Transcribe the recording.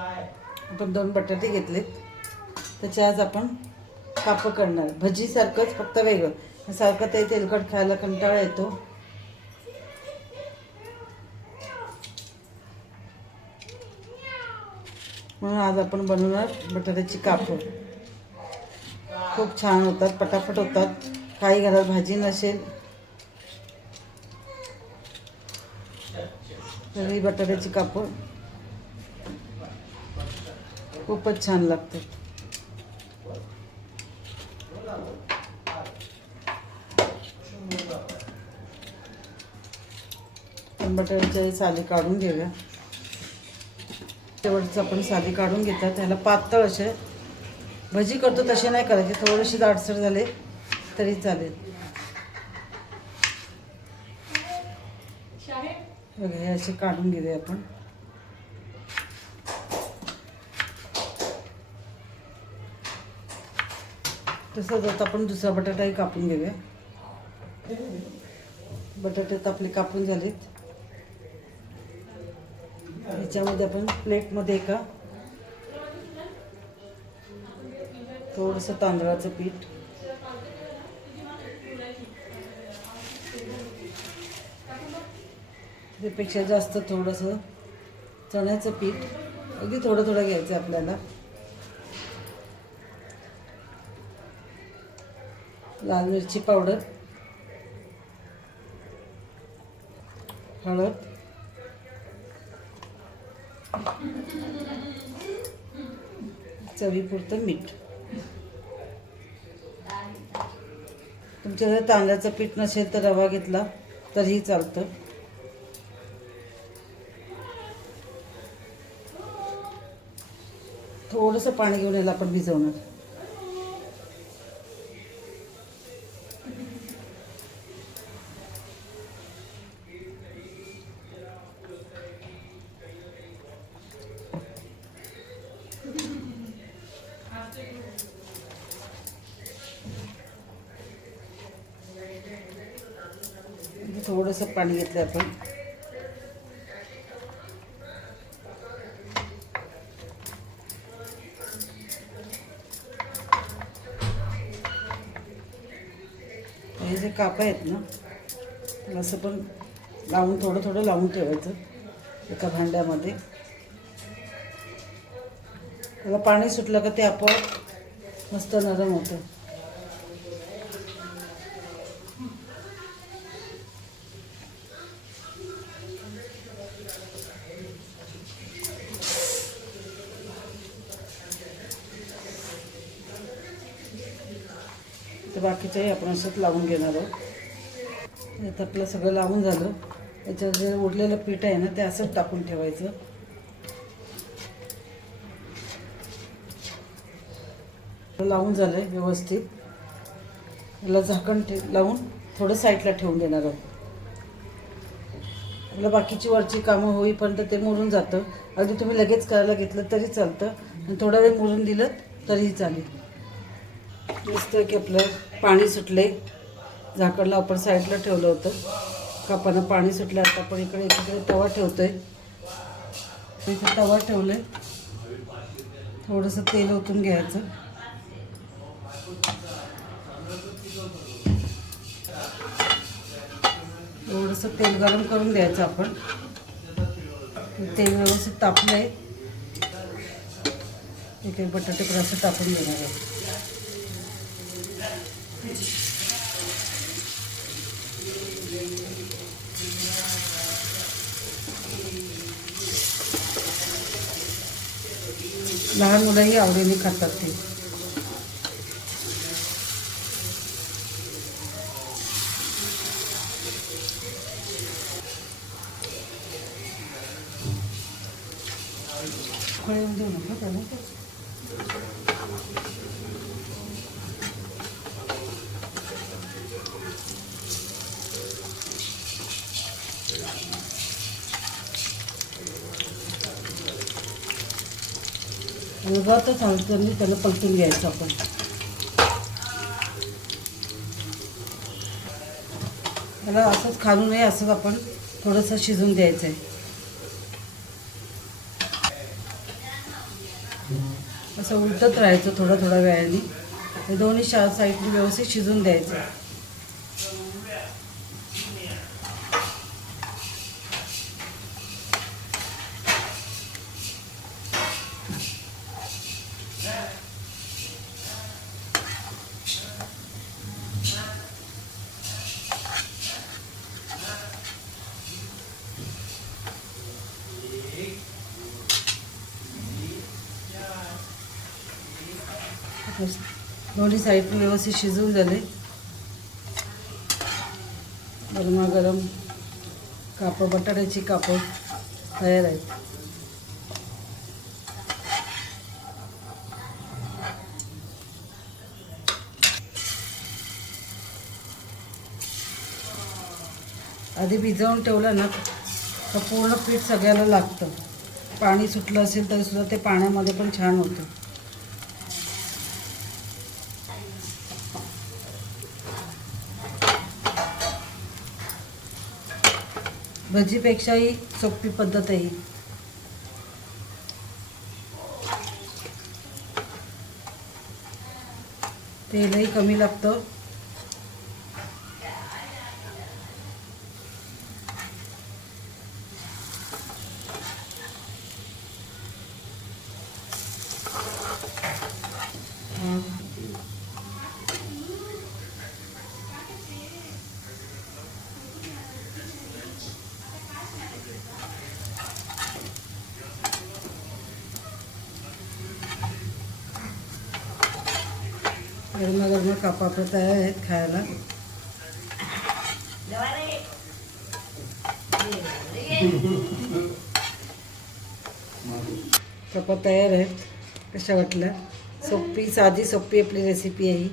आपण दोन बटाटे घेतलेत. त्याच्या आज आपण कापं करणार भजीसारखंच फक्त वेगळं. सारखं ते तेलकट खायला कंटाळा येतो. म्हणून आज आपण बनवणार बटाट्याची कापं. खूप छान होतात पटापट होतात. काही घरात भाजी नसेल. तर बटाट्याची कापं. खूपच छान लागतात पण बटाट्याच्या साली काढून घेऊया. शेवटचं आपण साली काढून घेतात त्याला पातळ असे भजी करतो तसे नाही करायचे. थोडेसे दाटसर झाले तरी चालेल. बघा हे असे काढून घेऊया आपण. तसंच आता आपण दुसरा बटाटाही कापून घेऊया. बटाट्यात आपले कापून झालेत. ह्याच्यामध्ये आपण प्लेटमध्ये एका थोडंसं तांदळाचं पीठ. त्यापेक्षा जास्त थोडंसं चण्याचं पीठ. अगदी थोडं थोडं घ्यायचं आहे आपल्याला. लाल मिरची पावडर हळद चवीपुरतं मीठ. तुमच्याकडे तांदळाचं पीठ नसेल तर रवा घेतला तरीही चालतं. थोडंसं पाणी घेऊन याला आपण भिजवणार. थोडंसं पाणी घेतलं आपण. हे जे कापं आहेत ना असं पण लावून थोडं थोडं लावून ठेवायचं एका भांड्यामध्ये. त्याला पाणी सुटलं का ते आपोआप मस्त नरम होतं. तर बाकीच्याही आपण असंच लावून घेणार आहोत. आता आपलं सगळं लावून झालं. याच्यावर जे उरलेलं पीठ आहे ना ते असंच टाकून ठेवायचं. लावून झालं आहे व्यवस्थित. याला झाकण ठे लावून थोडं साईडला ठेवून देणार आहोत. आपलं बाकीची वरची कामं होईपर्यंत ते मुरून जातं. अगदी तुम्ही लगेच करायला घेतलं तरी चालतं. आणि थोडा वेळ मुरून दिलं तरीही चालेल. दिसतं की आपलं पाणी सुटले झाकणला आपण साईडला ठेवलं होतं. कापानं पाणी सुटलं आता आपण इकडे एकीकडे तवा ठेवतो आहे इथे तवा ठेवलंय. थोडंसं तेल ओतून घ्यायचं. थोडंसं तेल गरम करून द्यायचं आपण. तेल व्यवस्थित तापलं एक एक बटाटे पण असं टाकून देणार आहे. लहान मुलंही आवडीने खातात ते फळे देऊ नका त्याला मुलगाचं सांगतो मी त्याला पलटून घ्यायचं आपण. त्याला असंच खालू नये असंच आपण थोडंसं शिजून द्यायचं आहे असं उलटत राहायचं थोडं थोड्या वेळाने. दोन्ही शा साईडने व्यवस्थित शिजून द्यायचं. दोन्ही साईड व्यवस्थित शिजवून झाले गरमागरम कापं बटाट्याची कापं तयार आहेत आधी भिजवून ठेवलं ना तर पूर्ण पीठ सगळ्याला लागतं. पाणी सुटलं असेल तरीसुद्धा ते पाण्यामध्ये पण छान होतं. भजीपेक्षाही सोपी पद्धत आहे तेलही कमी लागतं. गरमागरम कापा आपल्या तयार आहेत खायला कपा तयार आहेत कशा वाटल्या सोपी साधी सोपी आपली रेसिपी आहे ही।